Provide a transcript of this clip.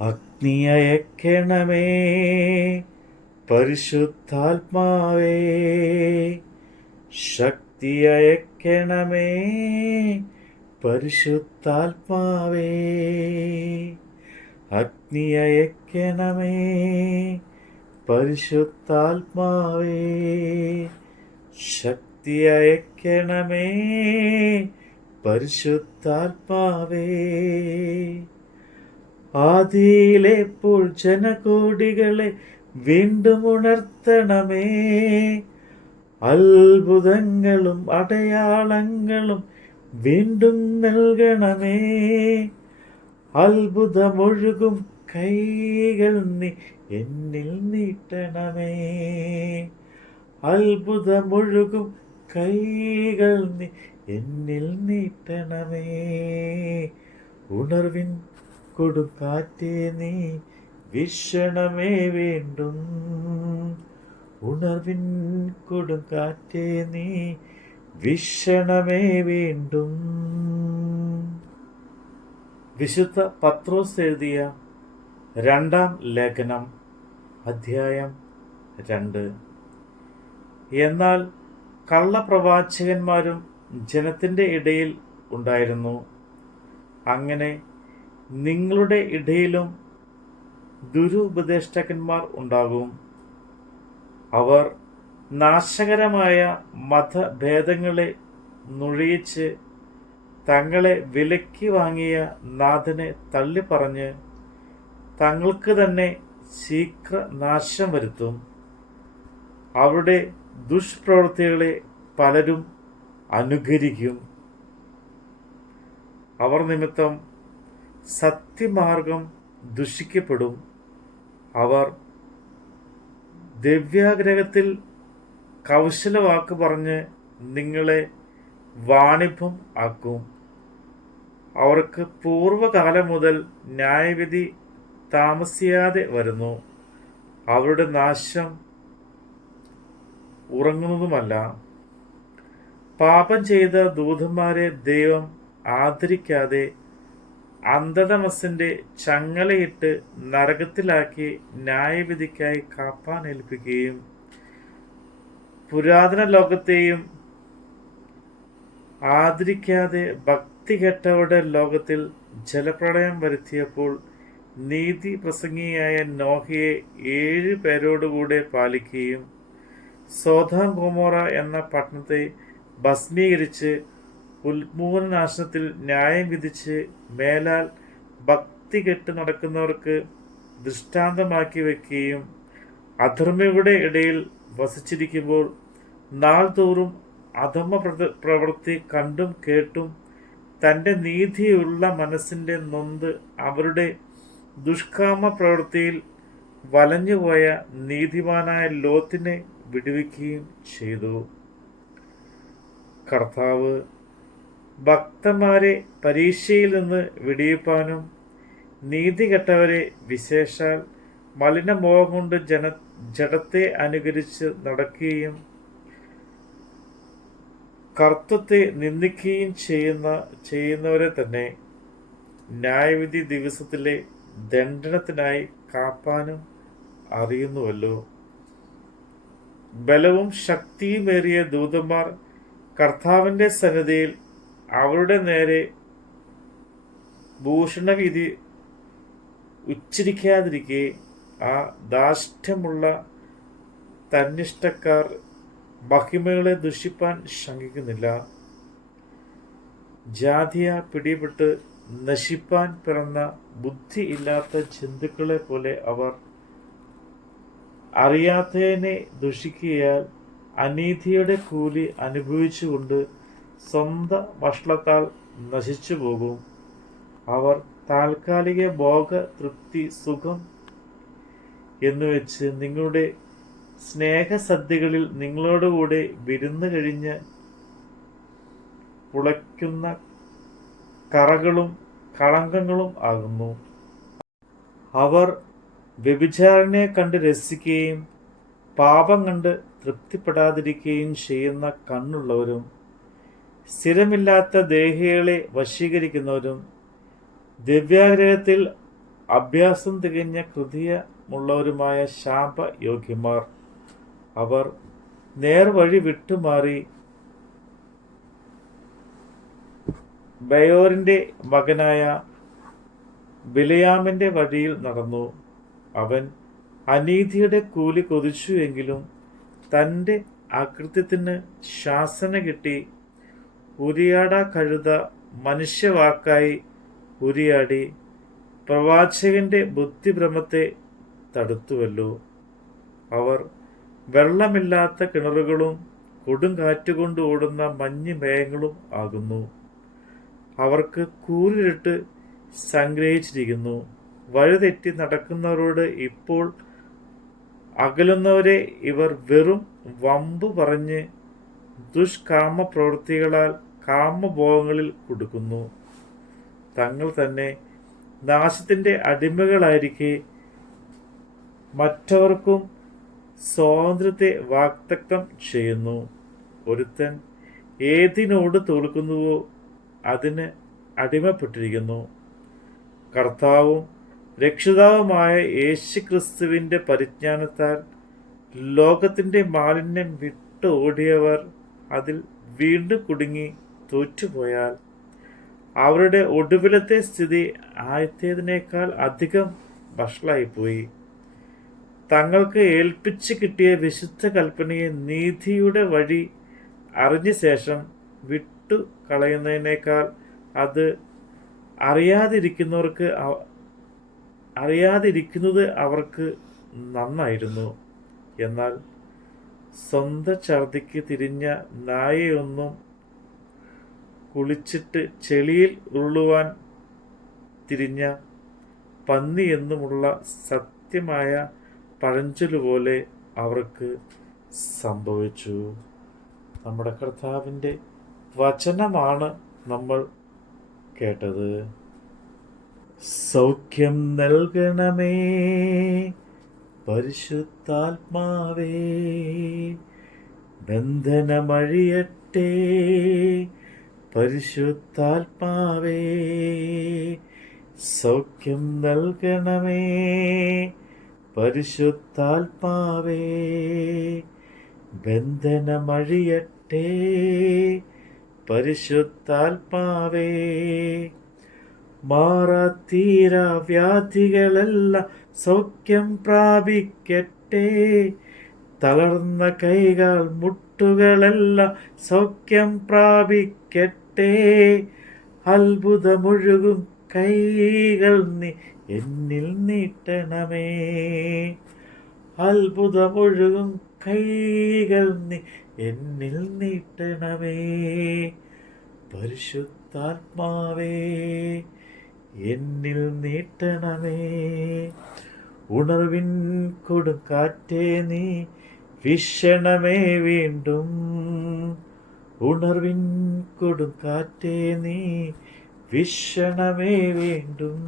അഗ്നി അയക്കണമേ പരിശുദ്ധാത്മാവേ, ശക്തി അയക്കണമേ പരിശുദ്ധാത്മാവേ, അഗ്നി അയക്കണമേ പരിശുദ്ധാത്മാവേ, ശക്തി അയക്കണമേ പരിശുദ്ധാത്മാവേ. ആദിയിലെപ്പോൾ ജനകോടികളെ വീണ്ടും ഉണർത്തണമേ, അത്ഭുതങ്ങളും അടയാളങ്ങളും വീണ്ടും നൽകണമേ, അത്ഭുതമൊഴുകും കൈകൾ നീ എന്നിൽ നീട്ടണമേ, അത്ഭുതമൊഴുകും കൈകൾ നീ എന്നിൽ നീട്ടണമേ. ഉണർവിൻ കൊടുങ്കാറ്റേ നീ വീശണമേ വീണ്ടും, ഉണർവിൻ കൊടുങ്കാറ്റേ നീ വീശണമേ വീണ്ടും. വിശുദ്ധ പത്രോസ് എഴുതിയ 2-ാം ലേഖനം, അധ്യായം 2. എന്നാൽ കള്ളപ്രവാചകന്മാരും ജനത്തിൻ്റെ ഇടയിൽ ഉണ്ടായിരുന്നു. അങ്ങനെ നിങ്ങളുടെ ഇടയിലും ദുരുപദേഷ്ടാക്കന്മാർ ഉണ്ടാകും. അവർ നാശകരമായ മതഭേദങ്ങളെ നുഴയിച്ച് തങ്ങളെ വിലയ്ക്ക് വാങ്ങിയ നാഥനെ തള്ളിപ്പറഞ്ഞ് തങ്ങൾക്ക് തന്നെ ശീഘ്രനാശം വരുത്തും. അവരുടെ ദുഷ്പ്രവൃത്തികളെ പലരും അനുകരിക്കും. അവർ നിമിത്തം സത്യമാർഗം ദുഷിക്കപ്പെടും. അവർ ദിവ്യാഗ്രഹത്തിൽ കൗശലവാക്ക് പറഞ്ഞ് നിങ്ങളെ വാണിഭം ആക്കും. അവർക്ക് പൂർവകാലം മുതൽ ന്യായവിധി താമസിയാതെ വരുന്നു. അവരുടെ നാശം ഉറങ്ങുന്നതുമല്ല. പാപം ചെയ്ത ദൂതന്മാരെ ദൈവം ആദരിക്കാതെ അന്ധതമസിന്റെ ചങ്ങലയിട്ട് നരകത്തിലാക്കി ന്യായവിധിക്കായി കാപ്പാൻ ഏൽപ്പിക്കുകയും പുരാതന ലോകത്തെയും ആദരിക്കാതെ ഭക്തികെട്ടവരുടെ ലോകത്തിൽ ജലപ്രളയം വരുത്തിയപ്പോൾ നീതി പ്രസംഗിയായ നോഹയെ 7 പേരോടുകൂടെ പാലിക്കുകയും സോദോം ഗൊമോറ എന്ന പട്ടണത്തെ ഭസ്മീകരിച്ച് ഉന്മൂലനാശനത്തിൽ ന്യായം വിധിച്ച് മേലാൽ ഭക്തി കെട്ട് നടക്കുന്നവർക്ക് ദൃഷ്ടാന്തമാക്കി വയ്ക്കുകയും അധർമ്മികളുടെ ഇടയിൽ വസിച്ചിരിക്കുമ്പോൾ നാൾതോറും അധമ പ്രവൃത്തി കണ്ടും കേട്ടും തൻ്റെ നീതിയുള്ള മനസ്സിൻ്റെ നൊന്ത് അവരുടെ ദുഷ്കാമ പ്രവൃത്തിയിൽ വലഞ്ഞുപോയ നീതിമാനായ ലോത്തിനെ വിടുവിക്കുകയും ചെയ്തു. കർത്താവ് ഭക്തന്മാരെ പരീക്ഷയിൽ നിന്ന് വിടിയിപ്പാനും നീതികെട്ടവരെ വിശേഷാൽ മലിനമോഹം കൊണ്ട് ജഡത്തെ അനുകരിച്ച് നടക്കുകയും കർത്തൃത്തെ നിന്ദിക്കുകയും ചെയ്യുന്നവരെ തന്നെ ന്യായവിധി ദിവസത്തിലെ ദണ്ഡനത്തിനായി കാപ്പാനും അറിയുന്നുവല്ലോ. ബലവും ശക്തിയുമേറിയ ദൂതന്മാർ കർത്താവിൻ്റെ സന്നിധിയിൽ അവരുടെ നേരെ ഭൂഷണവിധി ഉച്ചരിക്കാതിരിക്കെ ആ ധാർഷ്ട്യമുള്ള തന്നിഷ്ടക്കാർ മഹിമകളെ ദുഷിപ്പാൻ ശങ്കിക്കുന്നില്ല. ജാതിയ പിടിപെട്ട് നശിപ്പാൻ പിറന്ന ബുദ്ധി ഇല്ലാത്ത ജന്തുക്കളെ പോലെ അവർ അറിയാത്തതിനെ ദുഷിക്കുകയാൽ അനീതിയുടെ കൂലി അനുഭവിച്ചുകൊണ്ട് സ്വന്തം വഷളത്താൽ നശിച്ചു പോകും. അവർ താൽക്കാലിക ഭോഗ തൃപ്തി സുഖം എന്നുവെച്ച് നിങ്ങളുടെ സ്നേഹസദ്യകളിൽ നിങ്ങളോടുകൂടെ വിരുന്ന് കഴിഞ്ഞ് പുളയ്ക്കുന്ന കറകളും കളങ്കങ്ങളും ആകുന്നു. അവർ വ്യഭിചാരനെ കണ്ട് രസിക്കുകയും പാപം കണ്ട് തൃപ്തിപ്പെടാതിരിക്കുകയും ചെയ്യുന്ന കണ്ണുള്ളവരും സ്ഥിരമില്ലാത്ത ദേഹികളെ വശീകരിക്കുന്നവരും ദിവ്യാഗ്രഹത്തിൽ അഭ്യാസം തികഞ്ഞ ഹൃദയമുള്ളവരുമായ ശാപയോഗ്യന്മാർ. അവർ നേർവഴി വിട്ടുമാറി ബയോറിന്റെ മകനായ ബിലയാമിന്റെ വഴിയിൽ നടന്നു. അവൻ അനീതിയുടെ കൂലി കൊതിച്ചു എങ്കിലും തൻ്റെ അകൃത്യത്തിന് ശാസന കിട്ടി. ഉരിയാട കഴുത മനുഷ്യവാക്കായി ഉരിയാടി പ്രവാചകന്റെ ബുദ്ധിഭ്രമത്തെ തടുത്തുവല്ലോ. അവർ വെള്ളമില്ലാത്ത കിണറുകളും കൊടുങ്കാറ്റുകൊണ്ട് ഓടുന്ന മഞ്ഞ് മേഘങ്ങളും ആകുന്നു. അവർക്ക് കൂരിരുട്ട് സംഗ്രഹിച്ചിരിക്കുന്നു. വഴിതെറ്റി നടക്കുന്നവരോട് ഇപ്പോൾ അകലുന്നവരെ ഇവർ വെറും വമ്പു പറഞ്ഞ് ദുഷ്കാമ പ്രവൃത്തികളാൽ കാമഭോഗങ്ങളിൽ കുടുക്കുന്നു. തങ്ങൾ തന്നെ നാശത്തിന്റെ അടിമകളായിരിക്കെ മറ്റവർക്കും സ്വാതന്ത്ര്യത്തെ വാഗ്ദത്തം ചെയ്യുന്നു. ഒരുത്തൻ ഏതിനോട് തോൽക്കുന്നുവോ അതിന് അടിമപ്പെട്ടിരിക്കുന്നു. കർത്താവും രക്ഷിതാവുമായ യേശുക്രിസ്തുവിന്റെ പരിജ്ഞാനത്താൽ ലോകത്തിന്റെ മാലിന്യം വിട്ട് ഓടിയവർ അതിൽ വീണ്ടും കുടുങ്ങി തോറ്റുപോയാൽ അവരുടെ ഒടുവിലത്തെ സ്ഥിതി ആദ്യത്തേതിനേക്കാൾ അധികം വഷളായിപ്പോയി. തങ്ങൾക്ക് ഏൽപ്പിച്ച് കിട്ടിയ വിശുദ്ധ കൽപ്പനയെ നീതിയുടെ വഴി അറിഞ്ഞ ശേഷം വിട്ടു കളയുന്നതിനേക്കാൾ അത് അറിയാതിരിക്കുന്നത് അവർക്ക് നന്നായിരുന്നു. എന്നാൽ സ്വന്തം ഛർദിക്ക് തിരിഞ്ഞ നായയൊന്നും കുളിച്ചിട്ട് ചെളിയിൽ ഉരുളുവാൻ തിരിഞ്ഞ പന്നി എന്നുമുള്ള സത്യമായ പഴഞ്ചൊല്ലുപോലെ അവർക്ക് സംഭവിച്ചു. നമ്മുടെ കർത്താവിൻ്റെ വചനമാണ് നമ്മൾ കേട്ടത്. സൗഖ്യം നൽകണമേ പരിശുദ്ധാത്മാവേ, ബന്ധനമഴിയട്ടെ പരിശുദ്ധാത്മാവേ, സൗഖ്യം നൽകണമേ പരിശുദ്ധാത്മാവേ, ബന്ധനമഴിയട്ടെ പരിശുദ്ധാത്മാവേ. മാറാത്തീരാ വ്യാധികളെല്ലാം സൗഖ്യം പ്രാപിക്കട്ടെ, തളർന്ന കൈകൾ മുട്ടുകളെല്ലാം സൗഖ്യം പ്രാപിക്കട്ടെ, അത്ഭുതമൊഴുകും കൈകൾ നീ എന്നിൽ നീട്ടണമേ, അത്ഭുതമൊഴുകും കൈകൾ നീ എന്നിൽ നീട്ടണമേ, പരിശുദ്ധാത്മാവേ എന്നിൽ നീട്ടണമേ. ഉണർവിൻ കൊടുങ്കാറ്റേ നീ വീശണമേ വീണ്ടും, ഉണർവിൻ കൊടുങ്കാറ്റേ നീ വീശണമേ വീണ്ടും.